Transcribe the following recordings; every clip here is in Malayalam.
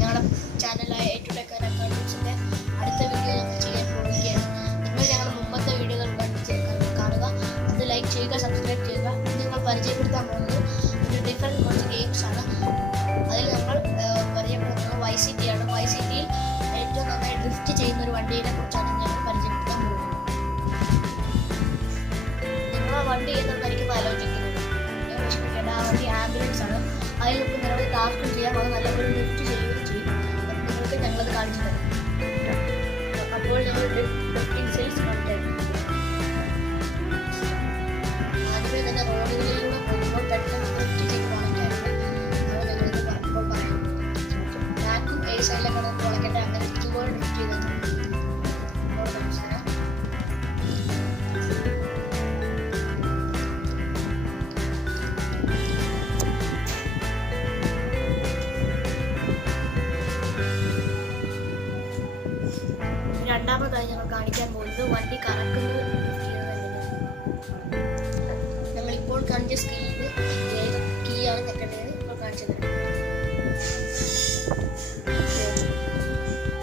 ഞങ്ങളുടെ ചാനലായ A to Tech അക്കൗണ്ട്സിൻ്റെ അടുത്ത വീഡിയോ ഞങ്ങൾ ചെയ്യാൻ പോവുകയാണ്. നിങ്ങൾ ഞങ്ങളുടെ മുമ്പത്തെ വീഡിയോകൾ കാണുക, അത് ലൈക്ക് ചെയ്യുക, സബ്സ്ക്രൈബ് ചെയ്യുക. നിങ്ങൾ പരിചയപ്പെടുത്താൻ പോകുന്നത് ഒരു ഡിഫറെൻറ്റ് കുറച്ച് ഗെയിംസാണ്. അതിൽ ഞങ്ങൾ പരിചയപ്പെടുത്തുന്നത് YCT ആണ്. YCTയിൽ ഏറ്റവും നന്നായി ഡ്രിഫ്റ്റ് ചെയ്യുന്ന ഒരു വണ്ടീനെ കുറിച്ചാണ് ഞങ്ങൾ പരിചയപ്പെടുത്താൻ പോകുന്നത്. നിങ്ങൾ വണ്ടി ഏതെന്നായിരിക്കും ആലോചിക്കുന്നത്. ആ വണ്ടി ആംബുലൻസ് ആണ്. അതിൽ നമുക്ക് നിരവധി ടാസ്കുകൾ ചെയ്യാം. അത് നല്ലപോലെ ഡ്രിഫ്റ്റ് ചെയ്യുകയും ചെയ്യും. നിങ്ങൾക്ക് ഞങ്ങളത് കാണിച്ചു തരാം. അപ്പോൾ ഞങ്ങൾ ഡ്രിഫ്റ്റിംഗ് സെയിൽസ് കാണിക്കാം. ആദ്യമേ തന്നെ റോഡുകളിലൂടെ പോകുമ്പോൾ പെട്ടെന്ന് ഡ്രിഫ്റ്റ് ചെയ്ത് വളയ്ക്കാറുണ്ട്. അത് ഞങ്ങളിത് ഇപ്പോൾ പറയാം. ബാക്കും A സൈഡിലൊക്കെ നമുക്ക് വളയ്ക്കേണ്ട, അങ്ങനെ ഇതുപോലെ ഡ്രിഫ്റ്റ് ചെയ്താൽ രണ്ടാമതായി ഞങ്ങൾ കാണിക്കാൻ പോകുന്നത് വണ്ടി കറക്കുന്നത് ഞങ്ങളിപ്പോൾ കാണിച്ച സ്ക്രീനിൽ ഏത് കീയാണ് ഞെക്കേണ്ടത് ഇപ്പോൾ കാണിച്ചു തരാം.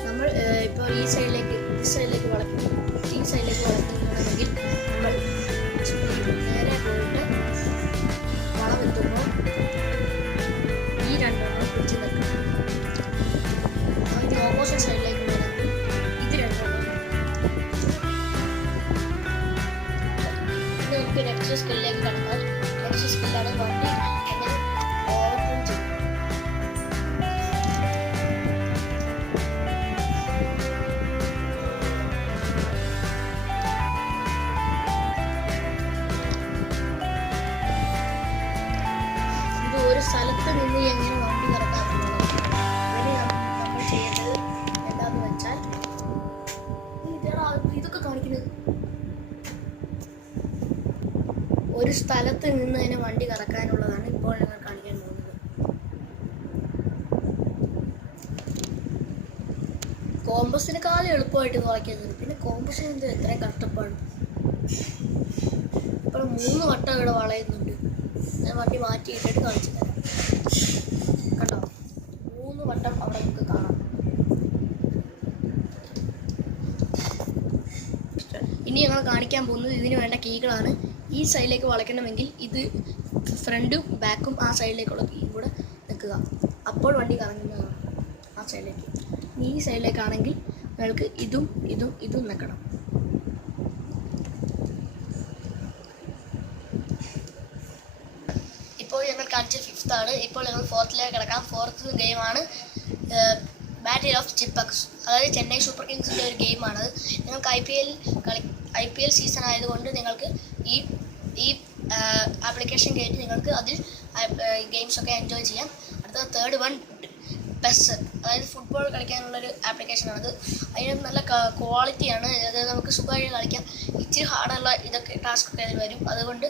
നമ്മൾ ഇപ്പോൾ ഈ സൈഡിലേക്ക് വളയ്ക്കുകയാണെങ്കിൽ നമ്മൾ നേരെ പോയിട്ട് വളമെത്തുമ്പോൾ ഈ രണ്ടെണ്ണം പിടിച്ച് നിൽക്കണം. അതിന് ഓപ്പോസിറ്റ് സൈഡിലേക്ക് നെക്സ്റ്റ് സ്കില്ലിലേക്ക് കടന്നാൽ നെക്സ്റ്റ് സ്കില്ലാണ് വണ്ടി എങ്ങനെ ഓവർടേൺ ചെയ്യും. ഇത് ഒരു സ്ഥലത്ത് നിന്ന് എങ്ങനെ വണ്ടി കറക്കാറുള്ളത്. അതിന് നമ്മൾ ചെയ്യേണ്ടത് എന്താന്ന് വെച്ചാൽ ഇതൊക്കെ കാണിക്കുന്നത് ഒരു സ്ഥലത്ത് നിന്ന് അതിനെ വണ്ടി കറക്കാനുള്ളതാണ് ഇപ്പോൾ ഞങ്ങൾ കാണിക്കാൻ പോകുന്നത്. കോമ്പസിനെക്കാളും എളുപ്പമായിട്ട് കുറയ്ക്കുന്നത്. പിന്നെ കോമ്പസിന് എന്ത് എത്രയും കഷ്ടപ്പാട്. ഇപ്പോൾ 3 വട്ടം ഇവിടെ വളയുന്നുണ്ട്. ഞാൻ വണ്ടി മാറ്റിയിട്ടിട്ട് കാണിച്ചു തരാം. കണ്ടോ, 3 വട്ടം അവിടെ നമുക്ക് കാണാം. ഇനി ഞങ്ങൾ കാണിക്കാൻ പോകുന്നത് ഇതിന് വേണ്ട കീകളാണ്. ഈ സൈഡിലേക്ക് വളയ്ക്കണമെങ്കിൽ ഇത് ഫ്രണ്ടും ബാക്കും ആ സൈഡിലേക്കുള്ള കീ കൂടെ നിൽക്കുക. അപ്പോൾ വണ്ടി കറങ്ങുന്നതാണ് ആ സൈഡിലേക്ക്. ഈ സൈഡിലേക്കാണെങ്കിൽ നിങ്ങൾക്ക് ഇതും നിൽക്കണം. ഇപ്പോൾ ഞങ്ങൾ കാണിച്ച 5th ആണ്. ഇപ്പോൾ ഞങ്ങൾ 4th കിടക്കാം. 4th ഗെയിമാണ് ബാറ്റിൽ ഓഫ് ചിപ്പക്സ്. അതായത് ചെന്നൈ സൂപ്പർ കിങ്സിൻ്റെ ഒരു ഗെയിമാണത്. നിങ്ങൾക്ക് IPL സീസൺ ആയതുകൊണ്ട് നിങ്ങൾക്ക് ഈ ആപ്ലിക്കേഷൻ കയറ്റി നിങ്ങൾക്ക് അതിൽ ഗെയിംസൊക്കെ എൻജോയ് ചെയ്യാം. അടുത്ത 3rd വൺ പെസ്, അതായത് ഫുട്ബോൾ കളിക്കാനുള്ളൊരു ആപ്ലിക്കേഷനാണത്. അതിന് നല്ല ക്വാളിറ്റിയാണ്. അത് നമുക്ക് സുഖമായി കളിക്കാം. ഇച്ചിരി ഹാർഡുള്ള ഇതൊക്കെ ടാസ്കൊക്കെ അതിൽ വരും. അതുകൊണ്ട്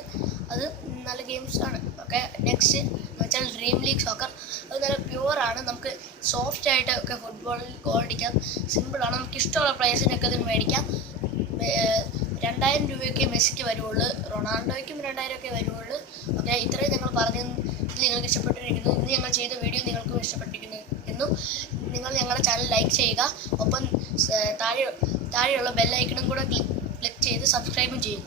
അത് നല്ല ഗെയിംസാണ്. ഓക്കെ, നെക്സ്റ്റ് എന്ന് വെച്ചാൽ ഡ്രീം ലീഗ് സോക്കർ. അത് നല്ല പ്യുവറാണ്. നമുക്ക് സോഫ്റ്റായിട്ട് ഒക്കെ ഫുട്ബോളിൽ ഗോൾ അടിക്കാം. സിമ്പിളാണ്. നമുക്ക് ഇഷ്ടമുള്ള പ്ലേയേഴ്സിനൊക്കെ അതിന് മേടിക്കാം. 2000 രൂപയൊക്കെ മെസ്സിക്ക് വരുള്ളൂ. റൊണാൾഡോയ്ക്കും 2000 ഒക്കെ വരുള്ളൂ. ഓക്കെ, ഇത്രയും ഞങ്ങൾ പറഞ്ഞത് നിങ്ങൾക്ക് ഇഷ്ടപ്പെട്ടിരിക്കുന്നു. ഇന്ന് ഞങ്ങൾ ചെയ്ത വീഡിയോ നിങ്ങൾക്കും ഇഷ്ടപ്പെട്ടിരിക്കുന്നു എന്നും നിങ്ങൾ ഞങ്ങളുടെ ചാനൽ ലൈക്ക് ചെയ്യുക. ഒപ്പം താഴെയുള്ള ബെൽ ഐക്കണും കൂടെ ക്ലിക്ക് ചെയ്ത് സബ്സ്ക്രൈബും ചെയ്യുക.